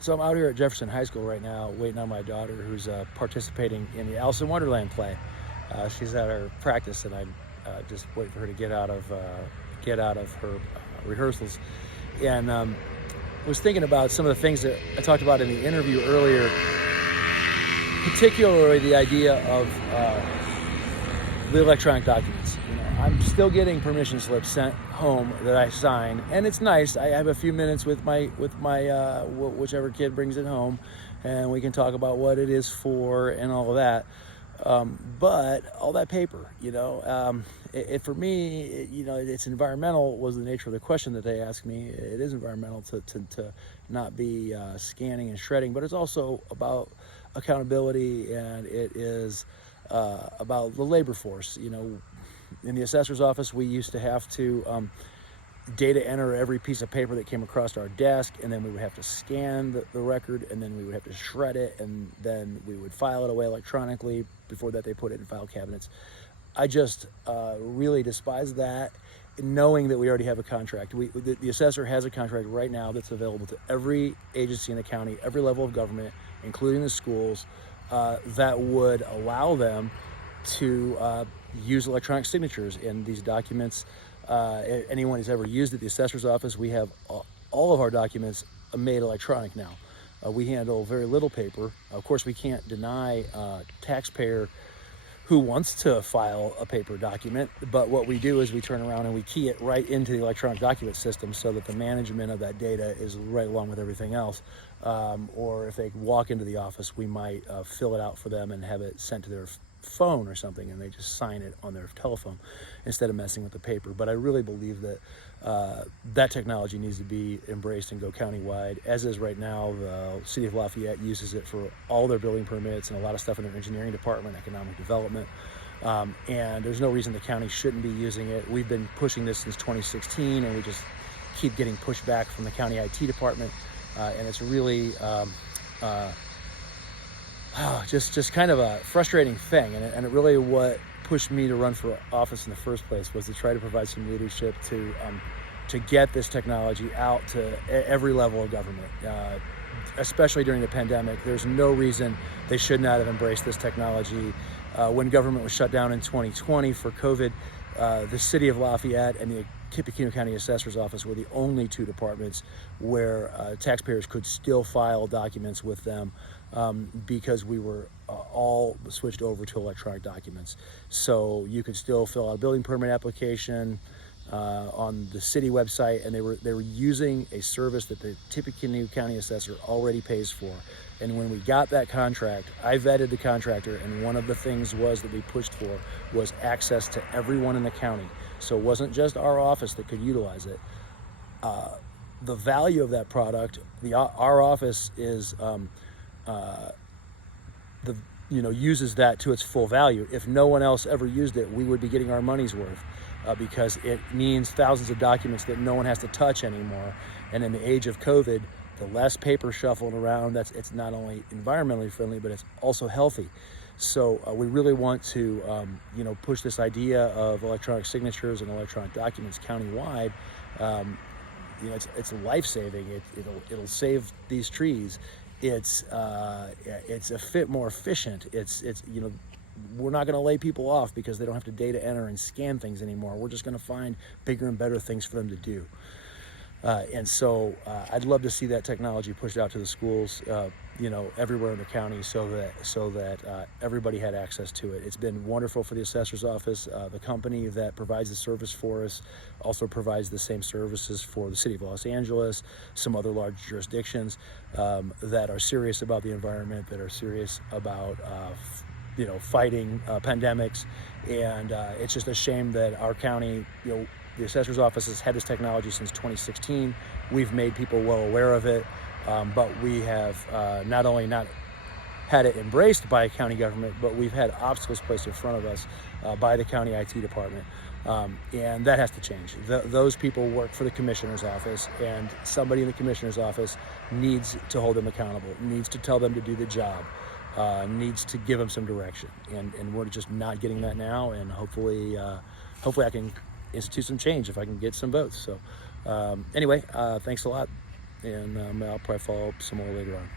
So I'm out here at Jefferson High School right now, waiting on my daughter, who's participating in the Alice in Wonderland play. She's at her practice, and I'm just waiting for her to get out of her rehearsals. And was thinking about some of the things that I talked about in the interview earlier, particularly the idea of the electronic documents. I'm still getting permission slips sent home that I sign, and it's nice. I have a few minutes with my whichever kid brings it home, and we can talk about what it is for and all of that. But all that paper, for me, it's environmental was the nature of the question that they asked me. It is environmental to not be scanning and shredding, but it's also about accountability, and it is about the labor force. In the assessor's office, we used to have to data enter every piece of paper that came across our desk, and then we would have to scan the record, and then we would have to shred it, and then we would file it away electronically. Before that, they put it in file cabinets. I just really despise that, knowing that we already have a contract. The assessor has a contract right now that's available to every agency in the county, every level of government, including the schools, that would allow them to use electronic signatures in these documents. Anyone who's ever used it, the assessor's office, we have all of our documents made electronic now. We handle very little paper. Of course, we can't deny a taxpayer who wants to file a paper document, but what we do is we turn around and we key it right into the electronic document system so that the management of that data is right along with everything else. Or if they walk into the office, we might fill it out for them and have it sent to their phone or something, and they just sign it on their telephone instead of messing with the paper. But I really believe that that technology needs to be embraced and go countywide. As is right now, the city of Lafayette uses it for all their building permits and a lot of stuff in their engineering department, economic development, and there's no reason the county shouldn't be using it. We've been pushing this since 2016, and we just keep getting pushed back from the county IT department, and it's really just kind of a frustrating thing, and it really what pushed me to run for office in the first place was to try to provide some leadership to get this technology out to every level of government, especially during the pandemic. There's no reason they should not have embraced this technology. When government was shut down in 2020 for COVID, the city of Lafayette and the Tippecanoe County Assessor's Office were the only two departments where taxpayers could still file documents with them, because we were all switched over to electronic documents. So you could still fill out a building permit application on the city website, and they were using a service that the Tippecanoe County Assessor already pays for. And when we got that contract, I vetted the contractor, and one of the things that we pushed for was access to everyone in the county. So it wasn't just our office that could utilize it. The value of that product, our office is uses that to its full value. If no one else ever used it, we would be getting our money's worth, because it means thousands of documents that no one has to touch anymore. And in the age of COVID, the less paper shuffled around, it's not only environmentally friendly, but it's also healthy. So we really want to push this idea of electronic signatures and electronic documents countywide. It's life-saving. It'll save these trees. It's more efficient. We're not going to lay people off because they don't have to data enter and scan things anymore. We're just going to find bigger and better things for them to do. And so I'd love to see that technology pushed out to the schools, everywhere in the county, so that everybody had access to it. It's been wonderful for the assessor's office. The company that provides the service for us also provides the same services for the city of Los Angeles, some other large jurisdictions that are serious about the environment, that are serious about fighting pandemics. And it's just a shame that our county, the assessor's office has had this technology since 2016. We've made people well aware of it, but we have not only not had it embraced by county government, but we've had obstacles placed in front of us by the county IT department, and that has to change. Those people work for the commissioner's office, and somebody in the commissioner's office needs to hold them accountable, needs to tell them to do the job, needs to give them some direction, and we're just not getting that now. And hopefully I can institute some change if I can get some votes. So anyway, thanks a lot. and I'll probably follow up some more later on.